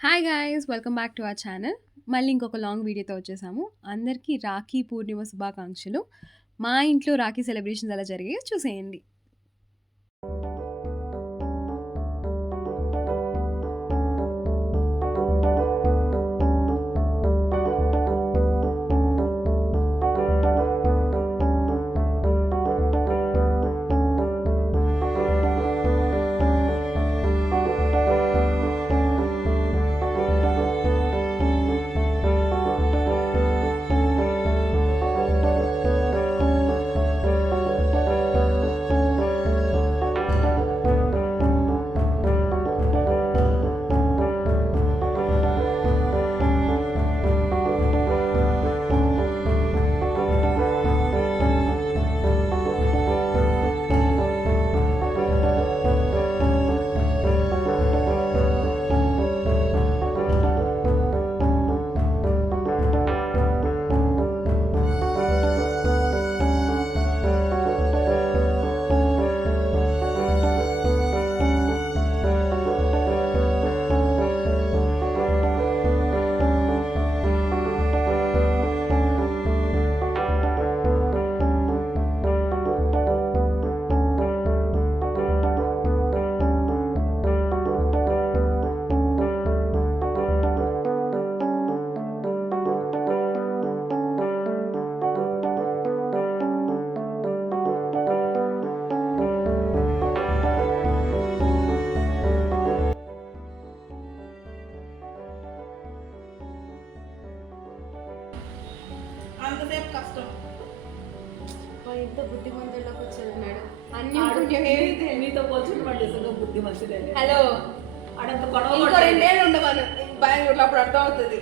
Hi guys welcome back to our channel మళ్ళీ ఇంకొక long వీడియోతో వచ్చేసాము. అందరికీ రాఖీ పూర్ణిమ శుభాకాంక్షలు. మా ఇంట్లో రాఖీ సెలబ్రేషన్స్ ఎలా జరిగాయో చూసేయండి. ఉండమను బెంగళూరులో అప్పుడు అర్థం అవుతుంది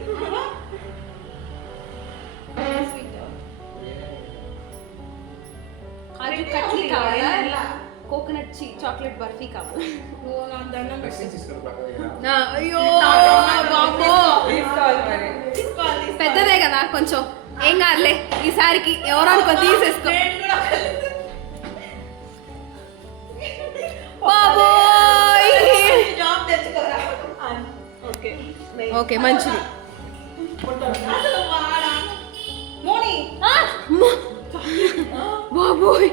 కాజు కట్లీ కావాలా? కోకోనట్ చాక్లెట్ బర్ఫీ కావాలా. అయ్యో బాబో. పెద్దదే కదా కొంచెం. ఏం కాదులే ఈసారికి ఎవరో తీసేసుకో. ఓకే మంచిది. బాబోయ్.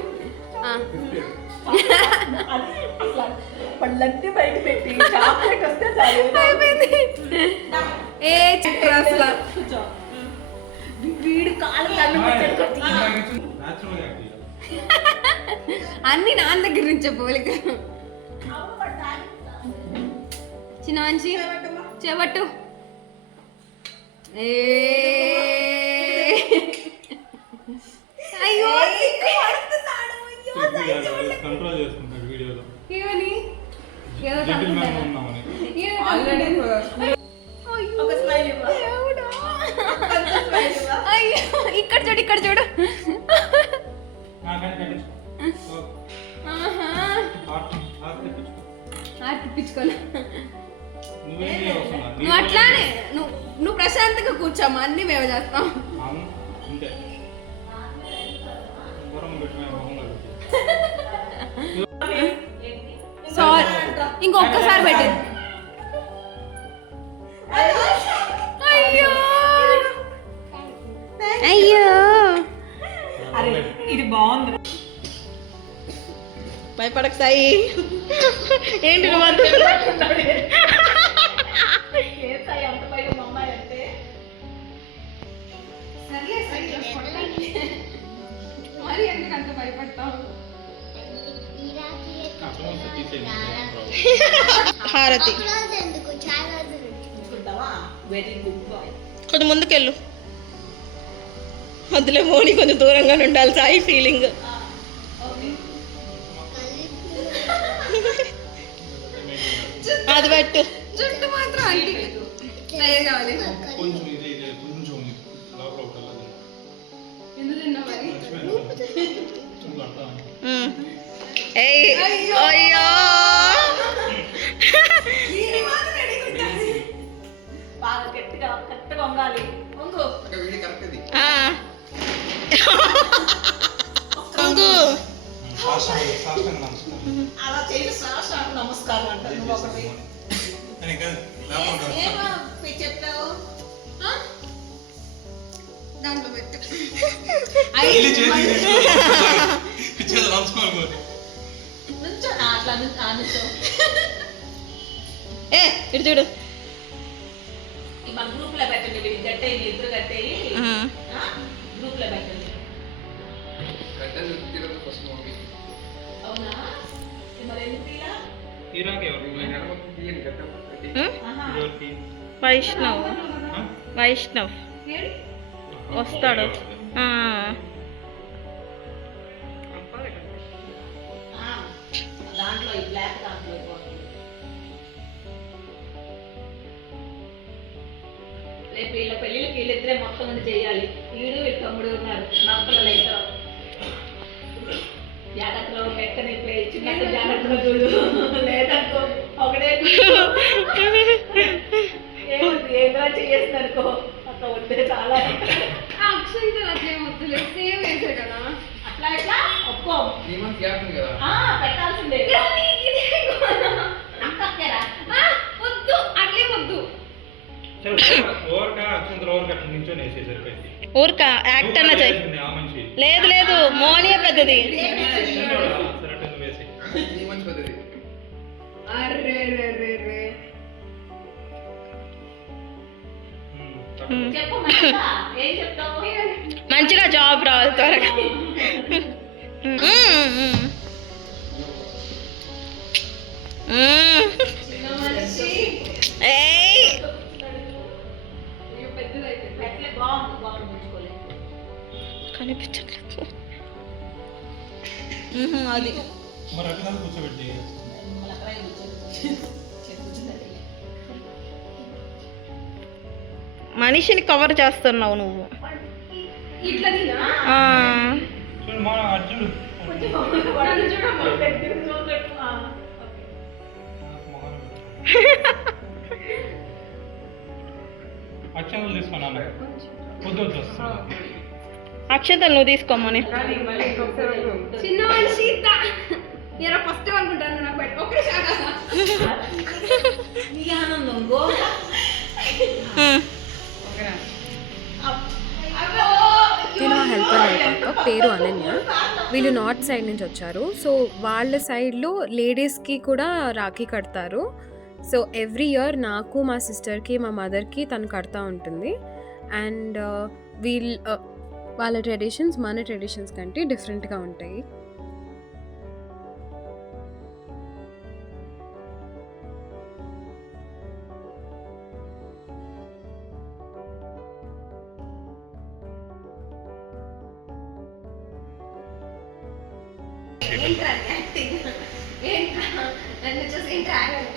పళ్ళన్నీ బయట పెట్టి చాక్లెట్ వస్తే చాలు. అయిపోయింది. ఏ చక్ర అసలు. కూర్చో. వీడు కాలు కన్ను పెట్టాడు అన్ని నాన్న దగ్గర నుంచే పోలిక చిన్న మంచి. చెవట్టు ఏ. అయ్యో కంట్రోల్ చేసుకుంటాడు వీడియోలో. ఏమని? ఏదో? అయ్యో, ఇక్కడ చూడు ఇక్కడ చూడు. ఆర్ట్ తిప్పించుకోలే నువ్వేం అట్లానే నువ్వు నువ్వు ప్రశాంతంగా కూర్చోమ్మా అన్ని మేము చేస్తాం. సారీ ఇంకొకసారి పెట్టు. అయ్యో. అయ్యో. అరే ఇది బాగుంది. భయపడక సాయి. ఏంటి నువ్వు మరి ఎందుకు అంత భయపడతావు. హారతి. ఎందుకు చాలా రోజులు చూద్దామా వెరీ గుడ్ బాయ్ కొంచెం ముందుకెళ్ళు. అందులో మోని కొంచెం దూరంగానే ఉండాలి సాయి ఫీలింగ్ అది పెట్టు. జుట్టు మాత్రం సాష్టాంగ నమస్కారం. అలా చేసి సాష్టాంగ నమస్కారం అంట నువ్వు ఒకటి. చెప్పావు? దాంట్లో పెట్టు. లంచుకోవాలి నుంచో నా అట్లా నుంచి. ఏ ఇటు చూడు. ఈ మన గ్రూప్లో పెట్టండి వీళ్ళు ఇద్దరు లో పెట్టండి. అవునా? వైష్ణవ్. వైష్ణవ్. వస్తాడు. వీళ్ళ పెళ్ళిళ్ళకి వీళ్ళిద్దరే మొత్తం ఉండి చేయాలి. వీడు వీళ్ళ తమ్ముడు ఉన్నారు. నా పిల్లలు ఇద్దరు. జాగ్రత్తలో మెక్కని చిన్న జాగ్రత్తలో చూడు. లేదనుకో ఒకటే ఏముంది ఏంటో చేస్తున్నారు అక్క ఉంటే చాలా. అక్షయ్ అట్లే వద్దులే. సేమ్ వేసే కదా. అట్లా ఎట్లా? ఒక్కో ఆ, పెట్టాల్సిందే అక్క అక్కేరా వద్దు అట్లే వద్దు ఓవర్గా అక్షంతలు ఓవర్గా అట్లా నించొని వేసేసి సరిపోయింది ఊరిక యాక్ట్ అన్న చెయ్యి లేదు లేదు మోనియా పెద్దది చిన్నోడా? సరే అట్లా నువ్వు వేసేయ్. కనిపించట్లేదు. అది. మనిషిని కవర్ చేస్తున్నావు నువ్వు. అక్షంతలు తీసుకున్నాను వద్దు వద్దు అక్షంతలు నువ్వు తీసుకోమని చిన్న ఫస్ట్ అనుకుంటాను నాకు మా హెల్పర్ అయిపోయాక పేరు అనన్య. వీళ్ళు నార్త్ సైడ్ నుంచి వచ్చారు. సో వాళ్ళ సైడ్లో లేడీస్కి కూడా రాఖీ కడతారు. సో ఎవ్రీ ఇయర్ నాకు మా సిస్టర్కి మా మదర్కి తను కడతా ఉంటుంది. అండ్ వీళ్ళ వాళ్ళ ట్రెడిషన్స్ మన ట్రెడిషన్స్ కంటే డిఫరెంట్గా ఉంటాయి.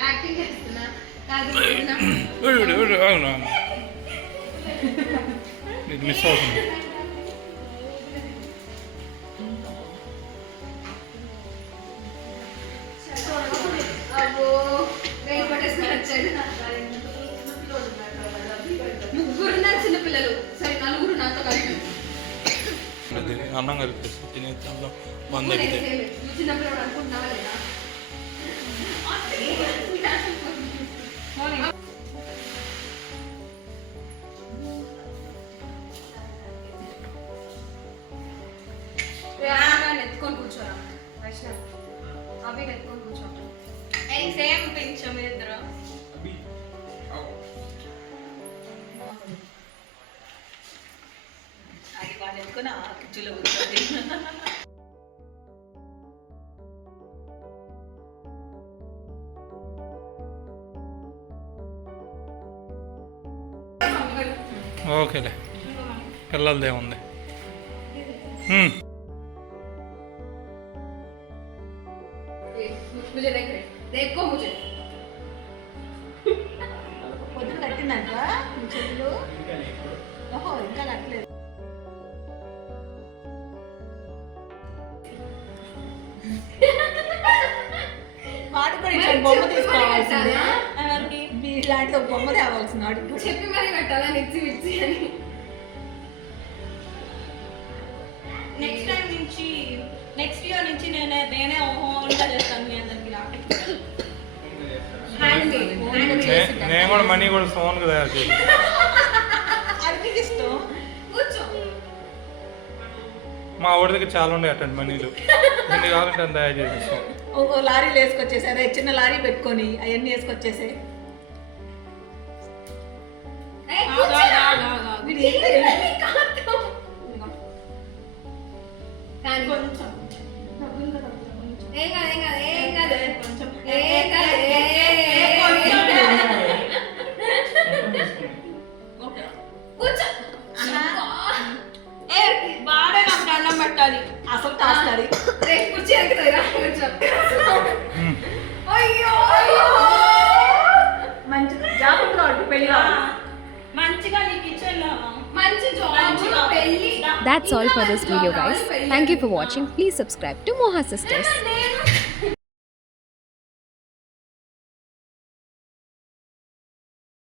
యాక్టింగ్ చేస్తున్నా? ఇది మిస్ అవుతుంది. అన్నం కలిపేసి చిన్నపిల్లడు అనుకుంటున్నావా లేదా? ఎత్తుకొని కూర్చోరా. వైష్ణవ్ అవి ఎత్తుకొని కూర్చో. సేమ్ పెంచాం ఇద్దరు. కుర్చీలో కూర్చోండి ఓకేలే పిల్లలదే ఉంది ఇట్లా బొమ్మ తీసుకోవాల్సిందే. ఒక బొమ్మ తేవాల్సింది చెప్పి మరి కట్టాలా నిచ్చి అని. నెక్స్ట్ టైం నుంచి నెక్స్ట్ ఇయర్ నుంచి నేనే నేనే ఓన్గా చేస్తాను మీ అందరికి నేను కూడా మనీ కూడా ఫోన్కి తయారు ఇష్టం మా ఊరి దగ్గర చాలా ఉండే అటువంటి మనీలు. ఎన్ని కావాలంటే అంత తయారు చేసేస్తాం. ఓ లారీలు వేసుకొచ్చేసారు చిన్న లారీ పెట్టుకొని అవన్నీ వేసుకొచ్చేసే వీడు ఏంటి? కొంచెం ఏం కాదు ఏం కాదు ఏం కాదు కొంచెం ఏం కాదు ఏ నాకు దండం పెట్టాలి అసలు తాస్తాడు రే కూర్చో కూర్చో పెళ్ళి కావాలి మంచిగా నీకు ఇచ్చేలా మంచి జాబ్ మంచిగా. పెళ్ళి That's all for this video, guys. Thank you for watching. Please subscribe to Moha Sisters.